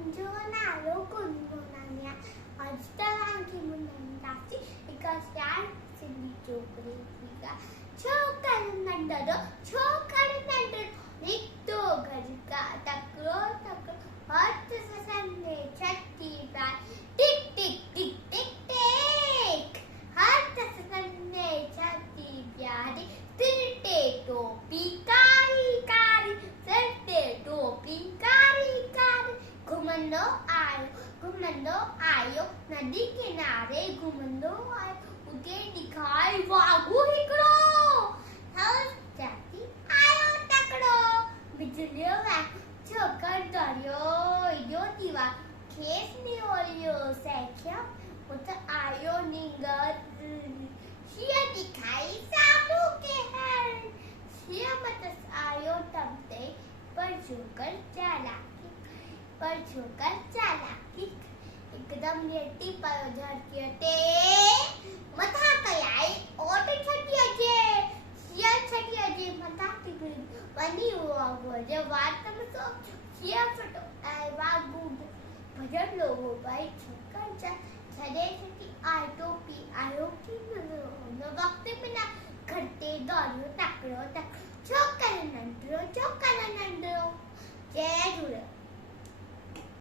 Buongiorno, buongiorno. Oggi munandasi ikasyan sindi chokrika. Chokarnandaro, chokarnandaro. Nikto garika takro takro. Hat sasamne chatti pran. Tik tik tik tik tik. Hat sasamne chatti pyari. Tirte topi kari kari. Tirte topi kari kari. घुमंदो आयो नदी किनारे घुमंदो आयो उते दिखाई वागू हिकड़ो हवस जाती आयो तकड़ो बिजलियो छोकर दरियो यो दीवा खेस ने ओलियो सेख्या उत आयो निंगर शिया दिखाई सामू के हर शिया मतस आयो तबते पर झुकर चालाकी एकदम नेटी पर झटकी ते मथा कयाई ओट छटिया जे सिया छटिया जे मथा टिकरी बनी हुआ जे बात तम सो सिया फटो आई वागू भजन लोगो भाई छकर छड़े छटी आई टोपी आयो की न वक्त में ना घटे दौड़ो तकड़ो तक चौकर नंदरो जय झूले।